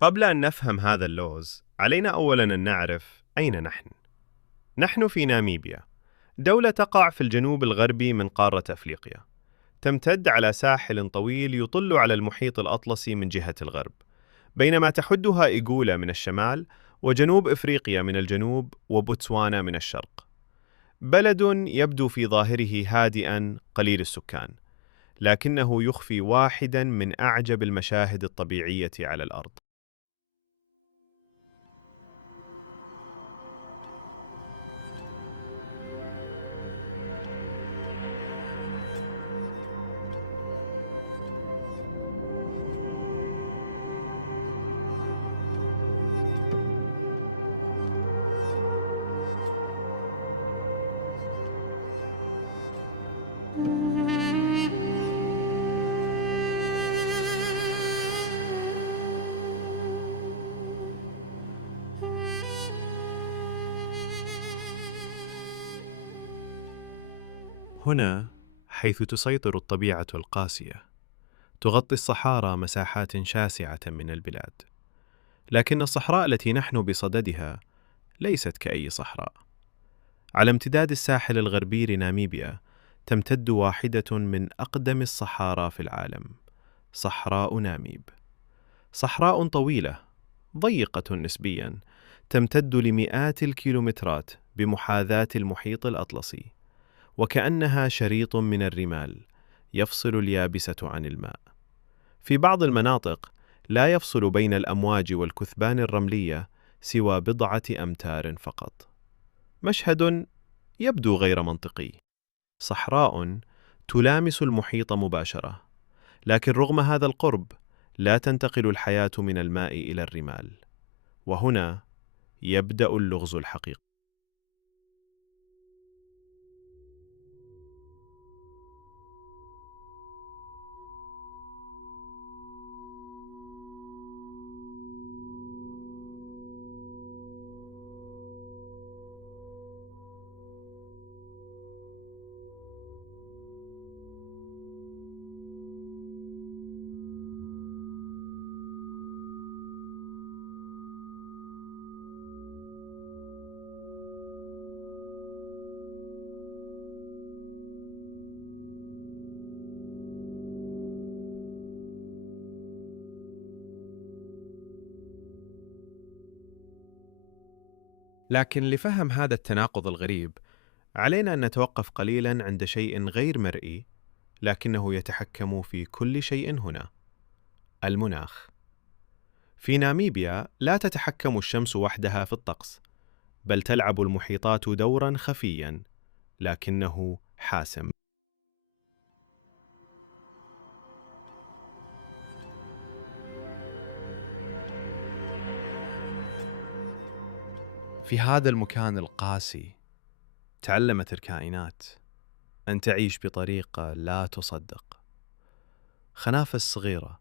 قبل أن نفهم هذا اللغز، علينا أولاً أن نعرف أين نحن. نحن في ناميبيا، دولة تقع في الجنوب الغربي من قارة أفريقيا. تمتد على ساحل طويل يطل على المحيط الأطلسي من جهة الغرب، بينما تحدها إيغولا من الشمال، وجنوب إفريقيا من الجنوب، وبوتسوانا من الشرق. بلد يبدو في ظاهره هادئاً قليل السكان، لكنه يخفي واحداً من أعجب المشاهد الطبيعية على الأرض. هنا حيث تسيطر الطبيعة القاسية، تغطي الصحارى مساحات شاسعة من البلاد، لكن الصحراء التي نحن بصددها ليست كأي صحراء. على امتداد الساحل الغربي لناميبيا تمتد واحدة من أقدم الصحارى في العالم، صحراء ناميب. صحراء طويلة ضيقة نسبياً، تمتد لمئات الكيلومترات بمحاذاة المحيط الأطلسي، وكأنها شريط من الرمال يفصل اليابسة عن الماء. في بعض المناطق لا يفصل بين الأمواج والكثبان الرملية سوى بضعة أمتار فقط. مشهد يبدو غير منطقي، صحراء تلامس المحيط مباشرة، لكن رغم هذا القرب لا تنتقل الحياة من الماء إلى الرمال. وهنا يبدأ اللغز الحقيقي. لكن لفهم هذا التناقض الغريب، علينا أن نتوقف قليلاً عند شيء غير مرئي لكنه يتحكم في كل شيء هنا: المناخ. في ناميبيا لا تتحكم الشمس وحدها في الطقس، بل تلعب المحيطات دورا خفيا لكنه حاسم. في هذا المكان القاسي تعلمت الكائنات أن تعيش بطريقة لا تصدق. خنافس صغيرة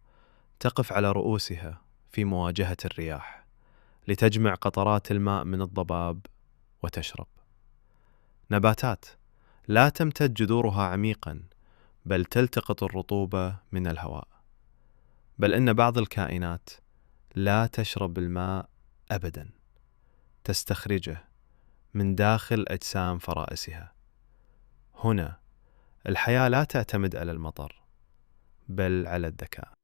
تقف على رؤوسها في مواجهة الرياح لتجمع قطرات الماء من الضباب وتشرب. نباتات لا تمتد جذورها عميقا، بل تلتقط الرطوبة من الهواء. بل إن بعض الكائنات لا تشرب الماء أبدا، تستخرجه من داخل أجسام فرائسها. هنا الحياة لا تعتمد على المطر، بل على الذكاء.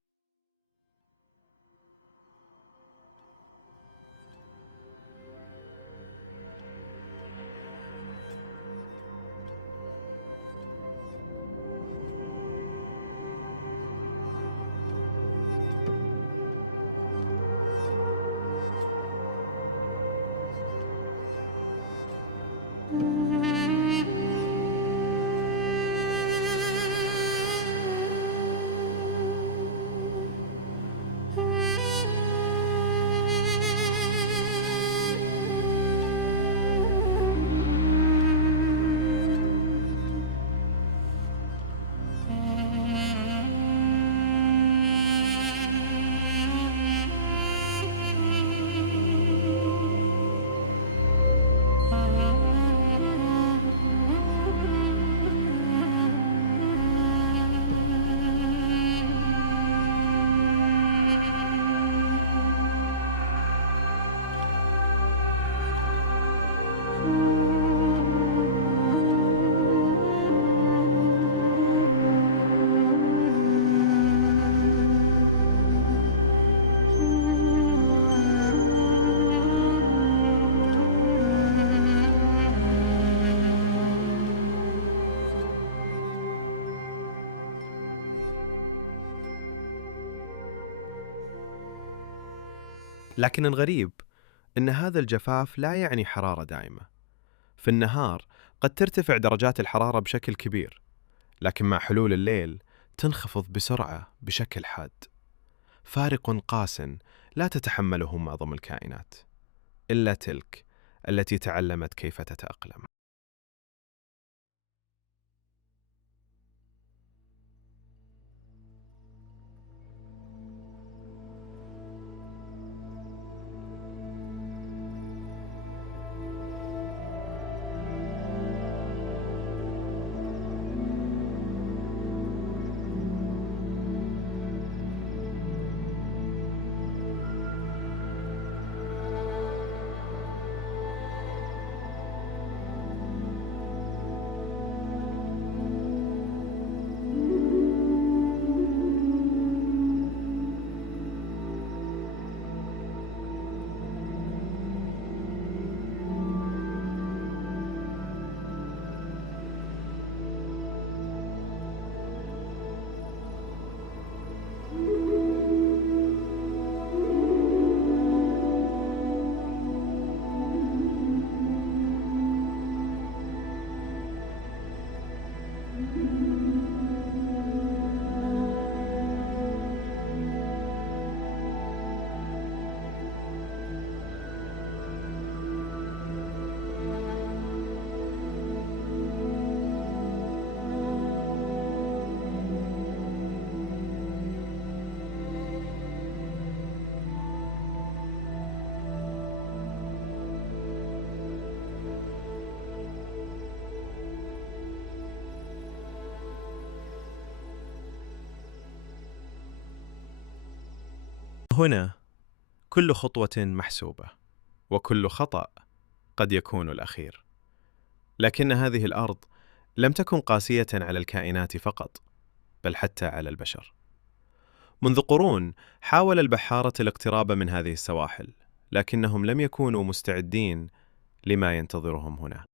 لكن الغريب أن هذا الجفاف لا يعني حرارة دائمة. في النهار قد ترتفع درجات الحرارة بشكل كبير، لكن مع حلول الليل تنخفض بسرعة بشكل حاد. فارق قاس لا تتحمله معظم الكائنات إلا تلك التي تعلمت كيف تتأقلم. هنا كل خطوة محسوبة، وكل خطأ قد يكون الأخير. لكن هذه الأرض لم تكن قاسية على الكائنات فقط، بل حتى على البشر. منذ قرون حاول البحارة الاقتراب من هذه السواحل، لكنهم لم يكونوا مستعدين لما ينتظرهم هنا.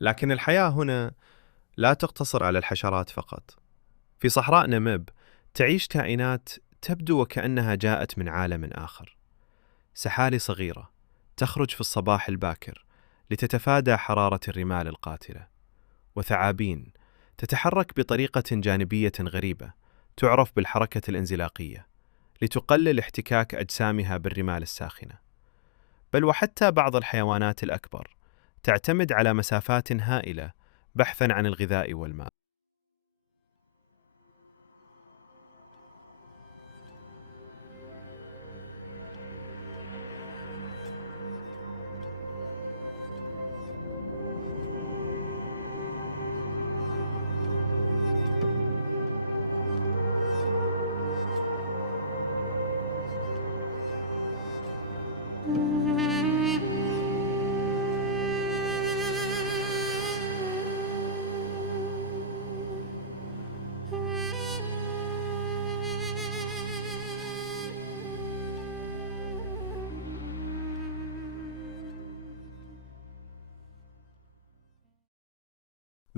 لكن الحياة هنا لا تقتصر على الحشرات فقط. في صحراء ناميب تعيش كائنات تبدو وكأنها جاءت من عالم آخر. سحالي صغيرة تخرج في الصباح الباكر لتتفادى حرارة الرمال القاتلة، وثعابين تتحرك بطريقة جانبية غريبة تعرف بالحركة الانزلاقية لتقلل احتكاك أجسامها بالرمال الساخنة. بل وحتى بعض الحيوانات الأكبر تعتمد على مسافات هائلة بحثاً عن الغذاء والماء.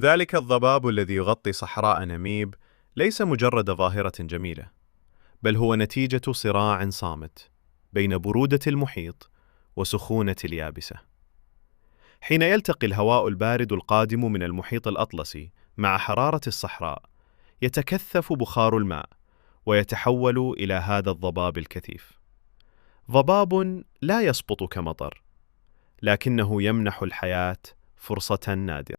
ذلك الضباب الذي يغطي صحراء نميب ليس مجرد ظاهرة جميلة، بل هو نتيجة صراع صامت بين برودة المحيط وسخونة اليابسة. حين يلتقي الهواء البارد القادم من المحيط الأطلسي مع حرارة الصحراء، يتكثف بخار الماء ويتحول إلى هذا الضباب الكثيف. ضباب لا يسقط كمطر، لكنه يمنح الحياة فرصة نادرة.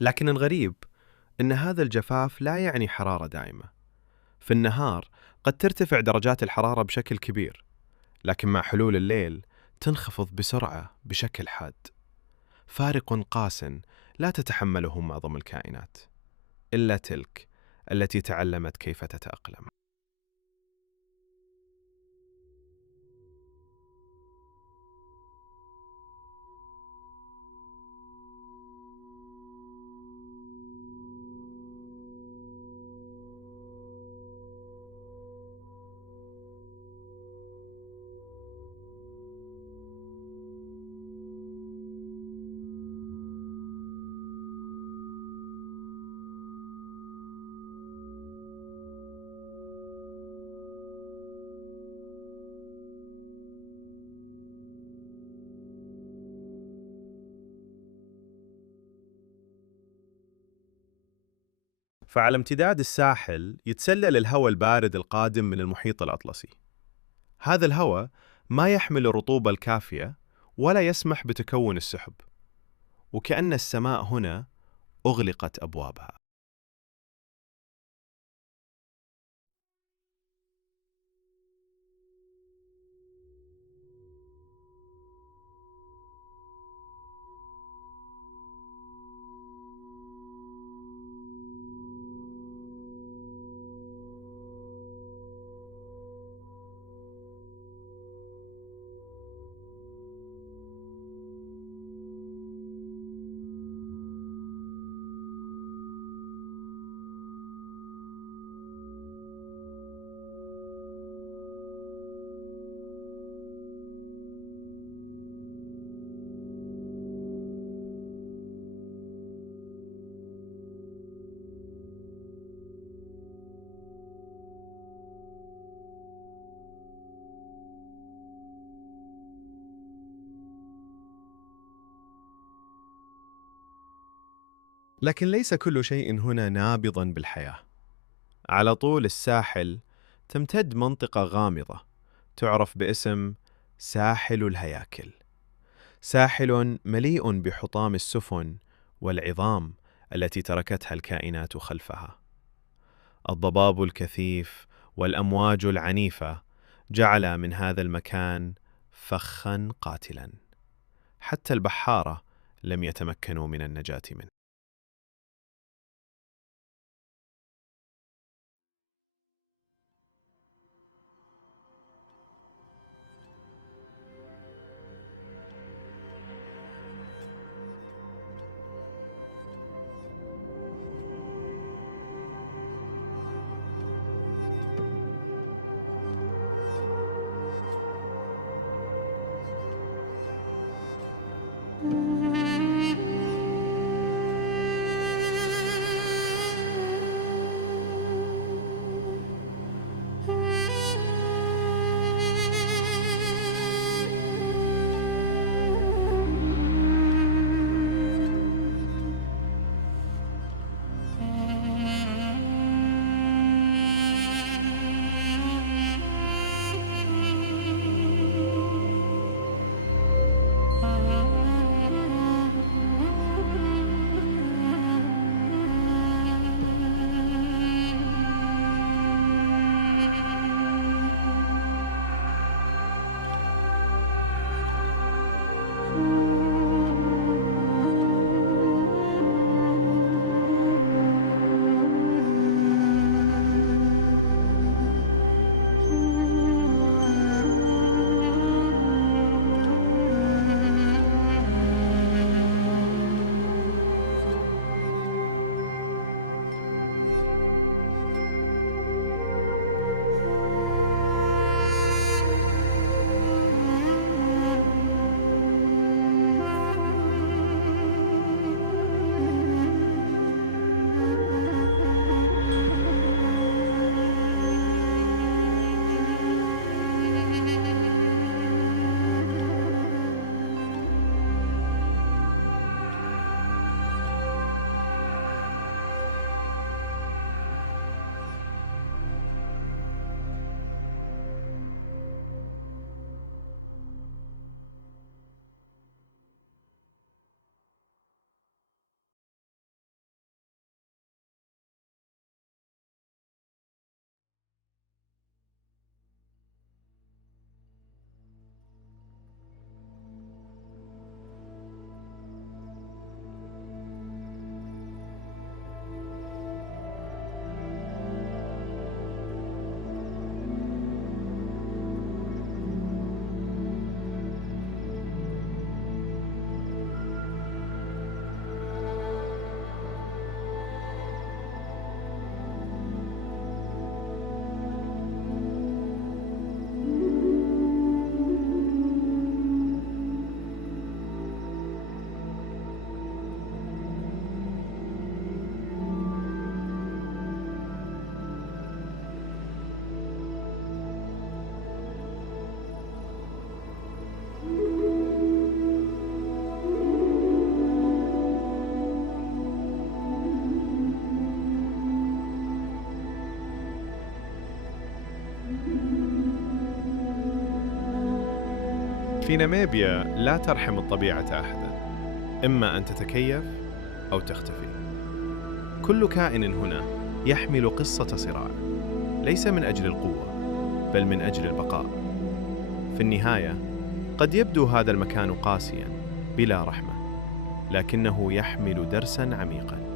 لكن الغريب أن هذا الجفاف لا يعني حرارة دائمة. في النهار قد ترتفع درجات الحرارة بشكل كبير، لكن مع حلول الليل تنخفض بسرعة بشكل حاد. فارق قاس لا تتحمله معظم الكائنات إلا تلك التي تعلمت كيف تتأقلم. فعلى امتداد الساحل يتسلل الهواء البارد القادم من المحيط الأطلسي. هذا الهواء ما يحمل الرطوبة الكافية ولا يسمح بتكون السحب، وكأن السماء هنا أغلقت أبوابها. لكن ليس كل شيء هنا نابضاً بالحياة. على طول الساحل تمتد منطقة غامضة تعرف باسم ساحل الهياكل، ساحل مليء بحطام السفن والعظام التي تركتها الكائنات خلفها. الضباب الكثيف والأمواج العنيفة جعل من هذا المكان فخاً قاتلاً، حتى البحارة لم يتمكنوا من النجاة منه. في ناميبيا لا ترحم الطبيعة أحداً، إما أن تتكيف أو تختفي. كل كائن هنا يحمل قصة صراع، ليس من أجل القوة بل من أجل البقاء. في النهاية قد يبدو هذا المكان قاسياً بلا رحمة، لكنه يحمل درساً عميقاً.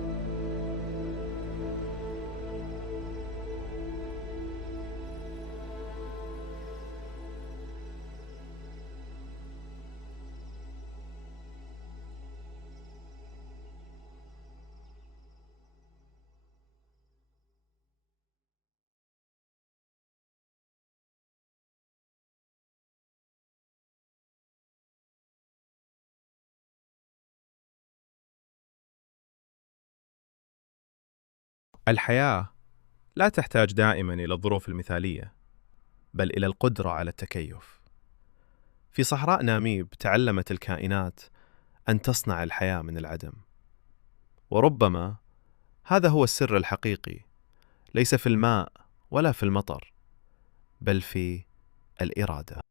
الحياة لا تحتاج دائماً إلى الظروف المثالية، بل إلى القدرة على التكيف. في صحراء ناميب تعلمت الكائنات أن تصنع الحياة من العدم. وربما هذا هو السر الحقيقي، ليس في الماء ولا في المطر، بل في الإرادة.